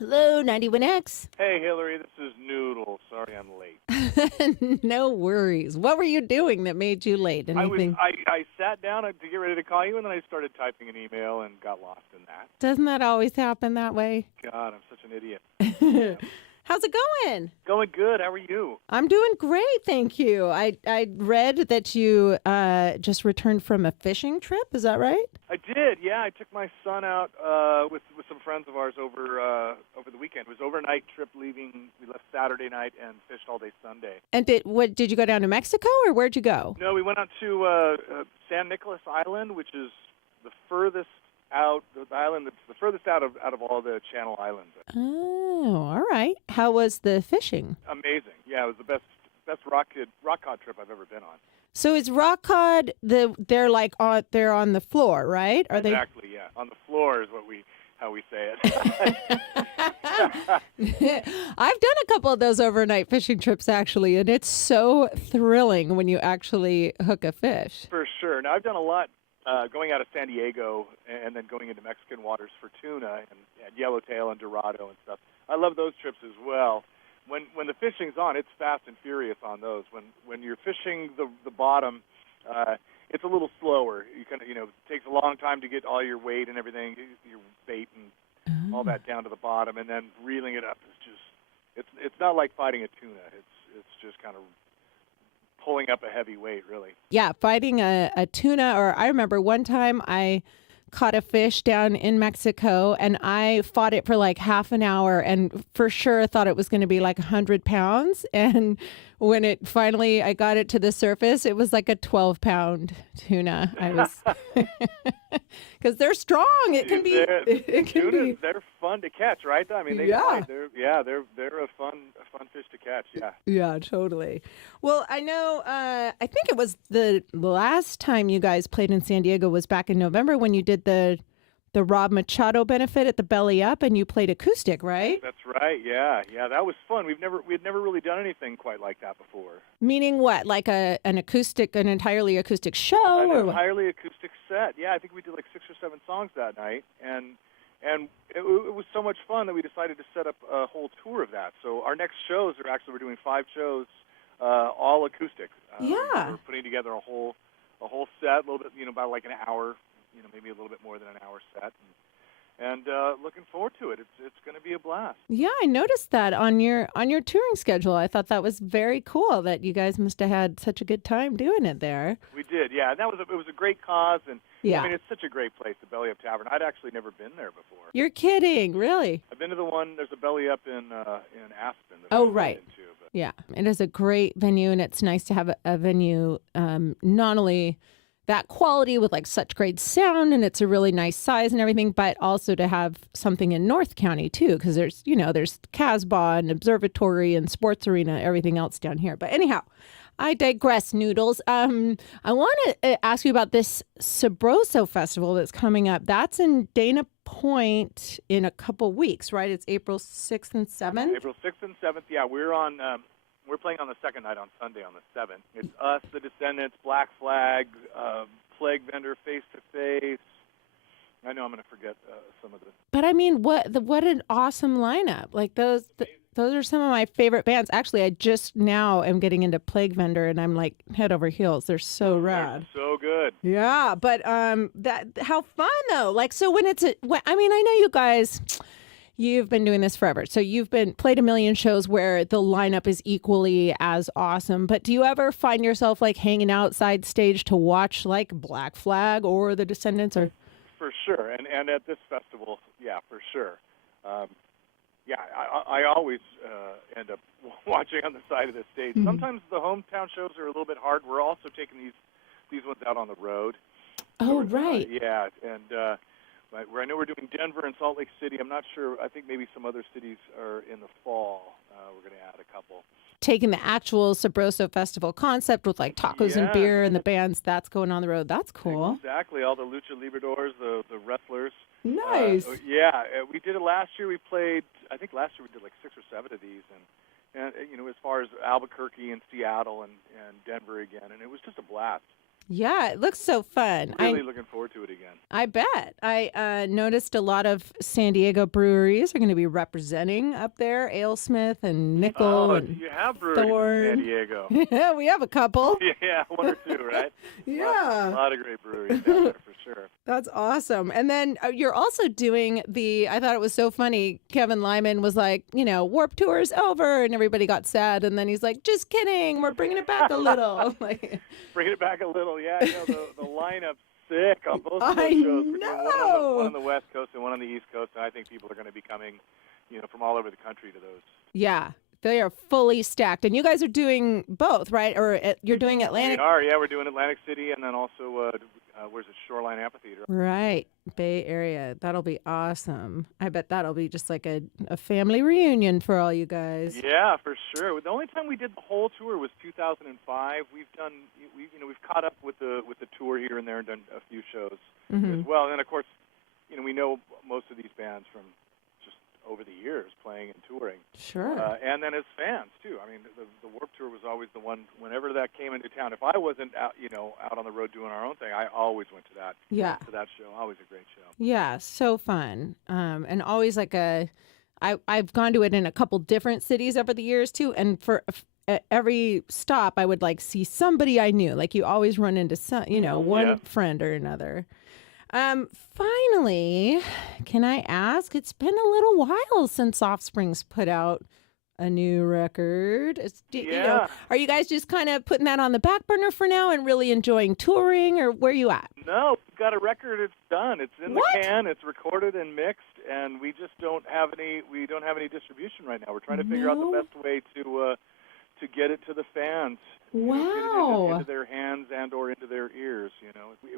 Hello, 91X. Hey, Hilary, this is Noodles. Sorry I'm late. No worries. What were you doing that made you late? I was Anything? I sat down to get ready to call you, and then I started typing an email and got lost in that. Doesn't that always happen that way? God, I'm such an idiot. Yeah. How's it going? Going good. How are you? I'm doing great, thank you. I read that you just returned from a fishing trip. Is that right? I did. Yeah, I took my son out with some friends of ours over the weekend. It was overnight trip. Leaving, we left Saturday night and fished all day Sunday. And did you go down to Mexico or where'd you go? No, we went out to San Nicolas Island, which is the furthest out, the island that's the furthest out of all the Channel Islands. Oh, all right. How was the fishing? Amazing. Yeah, it was the best rock cod trip I've ever been on. So is rock cod they're on the floor, right? Are Exactly, yeah. On the floor is how we say it. I've done a couple of those overnight fishing trips actually, and it's so thrilling when you actually hook a fish. For sure. Now I've done a lot going out of San Diego and then going into Mexican waters for tuna and yellowtail and dorado and stuff. I love those trips as well. When the fishing's on, it's fast and furious on those. When you're fishing the bottom, it's a little slower. It takes a long time to get all your weight and everything, your bait and all that down to the bottom, and then reeling it up is just it's not like fighting a tuna. It's just kind of pulling up a heavy weight, really. Yeah, fighting a tuna, or I remember one time I caught a fish down in Mexico and I fought it for like half an hour and for sure thought it was going to be like 100 pounds. And when I got it to the surface, it was like a 12-pound tuna. I was, because they're strong. It can be, it can Tunas, be. they're fun to catch, right? I mean, they Yeah. fight. They're a fun fish to catch. Yeah. Yeah, totally. Well, I know, I think it was the last time you guys played in San Diego was back in November when you did the Rob Machado benefit at the Belly Up and you played acoustic, right? That's right. Yeah, that was fun. We had never really done anything quite like that before. Meaning what? Like an entirely acoustic show? An Or what? entirely acoustic set. Yeah, I think we did like 6 or 7 songs that night, and it was so much fun that we decided to set up a whole tour of that. So our next shows we're doing 5 shows, all acoustic. Yeah. We're putting together a whole set, a little bit, about like an hour, maybe a little bit more than an hour set, and looking forward to it. It's going to be a blast. Yeah, I noticed that on your touring schedule. I thought that was very cool that you guys must have had such a good time doing it there. We did, yeah, and it was a great cause, and Yeah. I mean, it's such a great place, the Belly Up Tavern. I'd actually never been there before. You're kidding, really? I've been to the one. There's a Belly Up in Aspen. That Oh, I've right. been to, but Yeah, it is a great venue, and it's nice to have a venue not only that quality with like such great sound, and it's a really nice size and everything, but also to have something in North County too, because there's Casbah and Observatory and Sports Arena, everything else down here. But anyhow, I digress, Noodles. I want to ask you about this Sabroso Festival that's coming up. That's in Dana Point in a couple weeks, right? It's April 6th and 7th? April 6th and 7th. Yeah, we're playing on the second night on Sunday on the 7th. It's us, the Descendants, Black Flag, Plague Vendor, Face to Face. I know I'm going to forget some of the. But I mean, what an awesome lineup! Like those are some of my favorite bands. Actually, I just now am getting into Plague Vendor, and I'm like head over heels. They're so rad. They're so good. Yeah, but that how fun though. Like so when I mean, I know you guys. You've been doing this forever, so you've played a million shows where the lineup is equally as awesome. But do you ever find yourself like hanging outside stage to watch like Black Flag or the Descendants or? For sure, and at this festival, yeah, for sure. Yeah, I always end up watching on the side of the stage. Mm-hmm. Sometimes the hometown shows are a little bit hard. We're also taking these ones out on the road. Oh, right. Yeah, and I know we're doing Denver and Salt Lake City. I'm not sure. I think maybe some other cities are in the fall. We're going to add a couple. Taking the actual Sabroso Festival concept with like tacos and beer and the bands that's going on the road. That's cool. Exactly. All the lucha libradors, the wrestlers. Nice. We did it last year. I think last year we did like 6 or 7 of these, and as far as Albuquerque and Seattle and Denver again, and it was just a blast. Yeah, it looks so fun. Really looking forward to it again. I bet. I noticed a lot of San Diego breweries are going to be representing up there. Alesmith and Nickel Oh, and you have breweries in San Thorn. Diego. Yeah, we have a couple. Yeah, one or two, right? Yeah. A lot of great breweries down there for sure. That's awesome. And then you're also doing I thought it was so funny. Kevin Lyman was like, Warp Tour's over, and everybody got sad. And then he's like, just kidding. We're bringing it back a little. I'm like, Bringing it back a little, yeah. The lineup's sick on both of those I shows. We're doing know. one on the West Coast and one on the East Coast, and I think people are going to be coming, from all over the country to those. yeah, they are fully stacked. And you guys are doing both, right? Or you're doing Atlantic? We are, yeah. We're doing Atlantic City, and then also, where's it, Shoreline Amphitheater. Right. Bay Area. That'll be awesome. I bet that'll be just like a family reunion for all you guys. Yeah, for sure. The only time we did the whole tour was 2005. We've caught up with the tour here and there and done a few shows as well. And then of course, we know most of these bands from just over the years playing and touring. Sure. And then as fans too. I mean, the Warped Tour was always the one. Whenever that came into town, if I wasn't out, out on the road doing our own thing, I always went to that. Yeah. To that show. Always a great show. Yeah, so fun. And always like I've gone to it in a couple different cities over the years too. And for every stop, I would like see somebody I knew. Like you always run into some, one friend or another. Finally, can I ask? It's been a little while since Offspring's put out a new record. Are you guys just kind of putting that on the back burner for now and really enjoying touring, or where you at? No, we've got a record. It's done. It's in What? the can. It's recorded and mixed, and we just don't have any. We don't have any distribution right now. We're trying to figure out the best way to get it to the fans. Wow. Get it into their hands and or into their ears.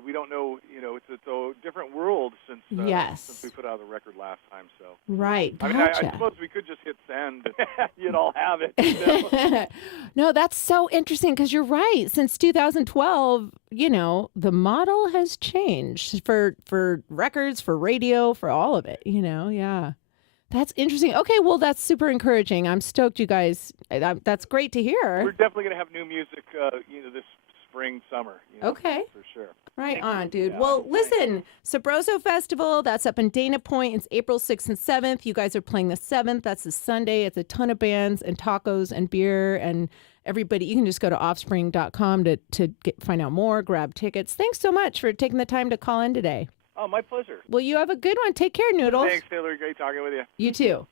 We don't know. It's a different world since we put out the record last time. So Right. I Gotcha. mean, I suppose we could just hit send. You'd all have it. No, that's so interesting because you're right. Since 2012, the model has changed for records, for radio, for all of it. Yeah. That's interesting. Okay, well, that's super encouraging. I'm stoked you guys. That's great to hear. We're definitely going to have new music, this spring, summer. Okay. For sure. Right on, dude. Well, listen, Sabroso Festival, that's up in Dana Point. It's April 6th and 7th. You guys are playing the 7th. That's a Sunday. It's a ton of bands and tacos and beer and everybody. You can just go to offspring.com to find out more, grab tickets. Thanks so much for taking the time to call in today. Oh, my pleasure. Well, you have a good one. Take care, Noodles. Thanks, Hilary. Great talking with you. You too.